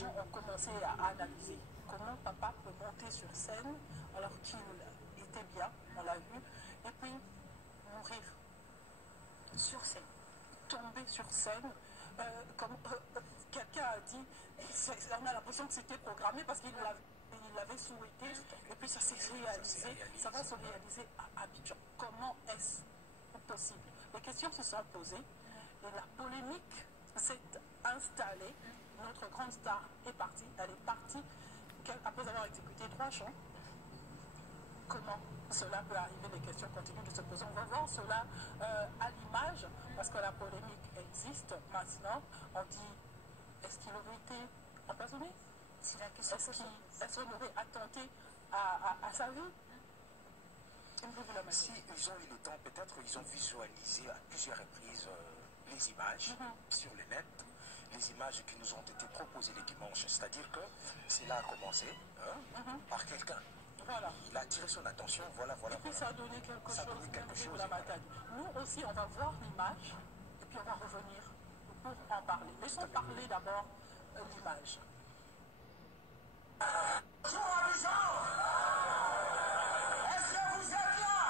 gens ont commencé à analyser comment papa peut monter sur scène alors qu'il était bien, on l'a vu, et puis mourir sur scène, tomber sur scène, comme quelqu'un a dit, on a l'impression que c'était programmé parce qu'il l'avait souhaité, et puis ça s'est réalisé, ça va se réaliser à Abidjan. Comment est-ce possible? Les questions se sont posées, et la polémique s'est installée. Notre grande star est partie, elle est partie après avoir exécuté 3 chants. Comment cela peut arriver? Les questions continuent de se poser. On va voir cela à l'image, parce que la polémique existe maintenant. On dit, est-ce qu'il aurait été empoisonné? Est-ce qu'il aurait attenté à sa vie? Si ils ont eu le temps, peut-être ils ont visualisé à plusieurs reprises les images sur le net, les images qui nous ont été proposées les dimanches. C'est-à-dire que cela a commencé par quelqu'un. Voilà. Il a attiré son attention, voilà. Et puis ça a donné quelque chose. Nous aussi, on va voir l'image et puis on va revenir pour en parler. Laissons parler d'abord l'image. Bonjour Abidjan! Est-ce que vous êtes là?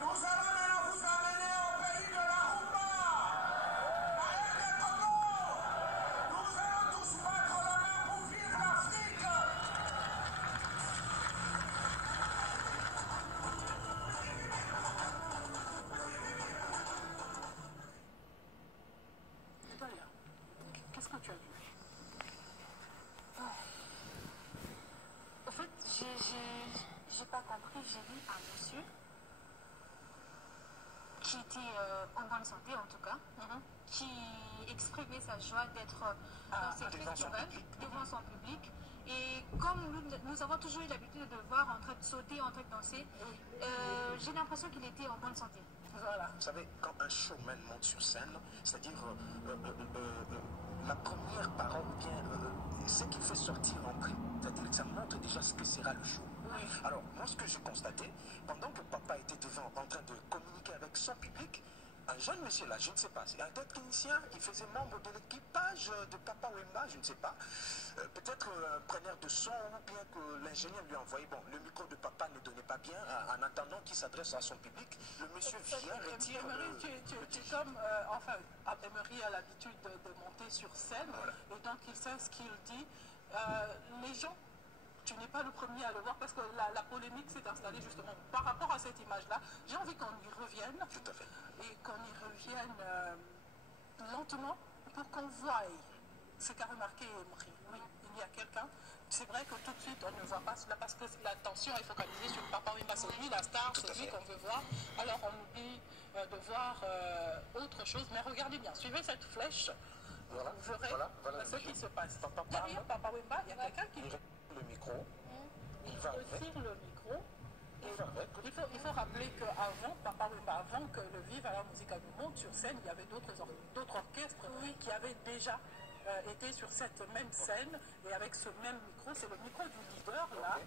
Nous allons maintenant vous amener au pays de la rumba, la reine des Congos. Nous allons tous battre la main pour vivre l'Afrique. Qu'est-ce que tu as vu? En fait, j'ai pas compris. J'ai vu un monsieur qui était en bonne santé, en tout cas, qui exprimait sa joie d'être dans ce festival devant son public. Et comme nous avons toujours eu l'habitude de le voir en train de sauter, en train de danser, j'ai l'impression qu'il était en bonne santé. Voilà. Vous savez, quand un showman monte sur scène, c'est-à-dire la première parole, ou bien ce qu'il fait sortir en prime, c'est-à-dire que ça montre déjà ce que sera le show. Oui. Alors, moi, ce que j'ai constaté, pendant que papa était devant en train de communiquer avec son public, un jeune monsieur là, je ne sais pas, c'est un technicien qui faisait membre de l'équipage de Papa Wemba, je ne sais pas, peut-être un preneur de son ou bien que l'ingénieur lui a envoyé, bon, le micro de papa ne donnait pas bien, en attendant qu'il s'adresse à son public, le monsieur vient, retire tu es comme, Emery a l'habitude de monter sur scène, et donc il sait ce qu'il dit. Les gens, tu n'es pas le premier à le voir parce que la polémique s'est installée justement par rapport à cette image-là. J'ai envie qu'on y revienne. Tout à fait. Et qu'on y revienne lentement pour qu'on voie ce qu'a remarqué Emery. Oui, il y a quelqu'un. C'est vrai que tout de suite, on ne voit pas cela parce que l'attention est focalisée sur Papa Wemba. C'est lui la star, c'est lui qu'on veut voir. Alors on oublie de voir autre chose. Mais regardez bien, suivez cette flèche. Voilà, vous verrez ce qui se passe. Derrière Papa Wemba, il y a quelqu'un qui le micro. Il retire le micro. Il faut rappeler qu'avant, Papa Wemba, avant que le Vive à la musique monte sur scène, il y avait d'autres orchestres qui avaient déjà été sur cette même scène et avec ce même micro. C'est le micro du leader là.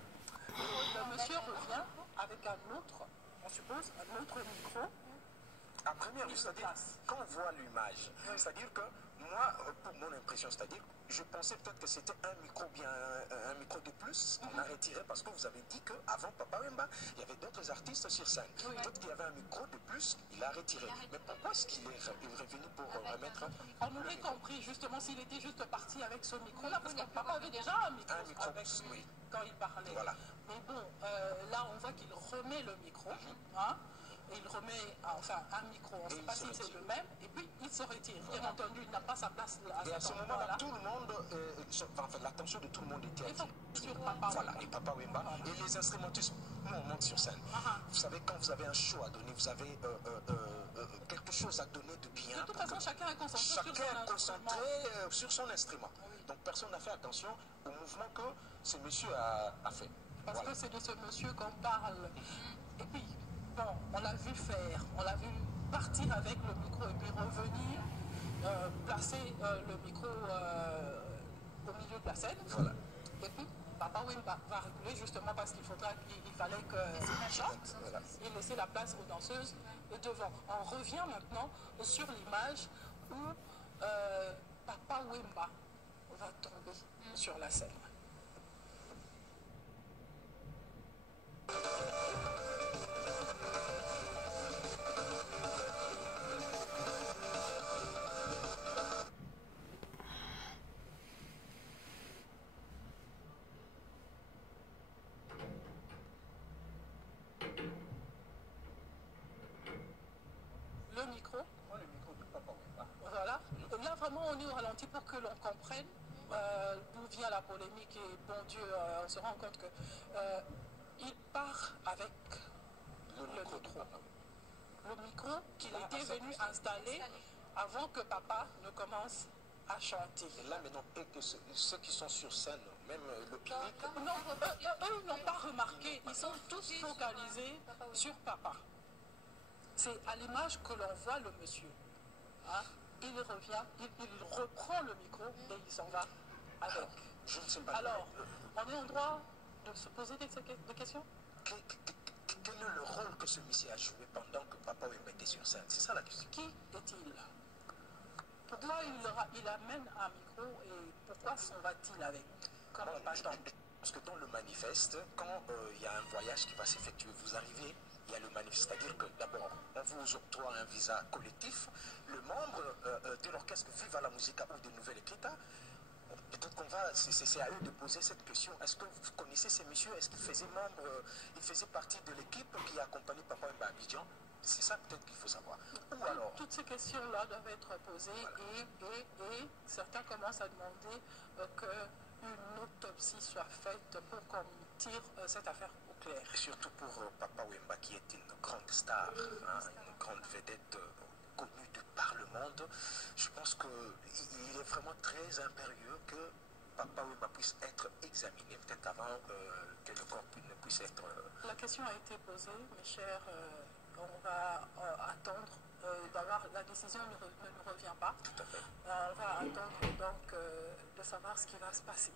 Le monsieur revient avec un autre, on suppose, un autre micro. À première vue, c'est-à-dire, quand on voit l'image, c'est-à-dire que moi, pour mon impression, c'est-à-dire, je pensais peut-être que c'était un micro bien, un micro de plus qu'on a retiré parce que vous avez dit qu'avant Papa Wemba, il y avait d'autres artistes sur scène. Peut-être qu'il y avait un micro de plus, il a retiré. Mais pourquoi est-ce qu'il est revenu pour remettre on aurait compris justement s'il était juste parti avec ce micro-là, parce que Papa avait déjà un micro avec lui quand il parlait. Voilà. Mais bon, là on voit qu'il remet le micro. Et il remet un micro, on ne sait pas si c'est le même, et puis il se retire. Bien entendu, il n'a pas sa place à et à ce moment-là, tout le monde, l'attention de tout le monde était sur Papa Wemba. Voilà, et Papa Wemba, et les instrumentistes, nous on monte sur scène. Vous savez, quand vous avez un show à donner, vous avez quelque chose à donner de bien. De toute façon, chacun est concentré sur son instrument. Donc personne n'a fait attention au mouvement que ce monsieur a fait. Parce que c'est de ce monsieur qu'on parle. Et puis, bon, on l'a vu faire, on l'a vu partir avec le micro et puis revenir, placer le micro au milieu de la scène. Voilà. Et puis, Papa Wemba va reculer justement parce qu'il fallait qu'il chante et laisser la place aux danseuses devant. On revient maintenant sur l'image où Papa Wemba va tomber sur la scène. Le micro. Le micro de Papa Wemba. Voilà. Là, vraiment, on est au ralenti pour que l'on comprenne d'où vient la polémique. Et bon Dieu, on se rend compte que il part avec le micro. Le micro qu'il était venu installer avant que papa ne commence à chanter. Et là, maintenant, et que ceux qui sont sur scène, même le public... Non, eux n'ont pas remarqué. Ils sont tous focalisés sur papa. C'est à l'image que l'on voit le monsieur. Hein? Il revient, il reprend le micro et il s'en va avec. Je ne sais pas. Alors, on est en droit de se poser des questions? Quel est le rôle que ce monsieur a joué pendant que Papa Wemba était sur scène? C'est ça la question. Qui est-il? Pourquoi il amène un micro et pourquoi s'en va-t-il avec comme battant? Parce que dans le manifeste, quand il y a un voyage qui va s'effectuer, vous arrivez, il y a le manifeste, c'est-à-dire que d'abord, on vous octroie un visa collectif. Le membre de l'orchestre Viva la Musica ou de Nouvelle Écrita, peut-être qu'on va, c'est à eux de poser cette question. Est-ce que vous connaissez ces messieurs? Est-ce qu'ils faisaient ils faisaient partie de l'équipe qui accompagnait Papa Wemba à Abidjan? C'est ça peut-être qu'il faut savoir. Ou alors... Toutes ces questions-là doivent être posées et certains commencent à demander qu'une autopsie soit faite pour qu'on tire cette affaire au clair. Et surtout pour Papa Wemba qui est une grande star, une grande vedette connue de par le monde. Je pense qu'il est vraiment très impérieux que Papa Wemba puisse être examiné, peut-être avant que le corps ne puisse être... La question a été posée, mes chers, on va attendre d'avoir la décision ne nous revient pas. Tout à fait. On va attendre donc de savoir ce qui va se passer.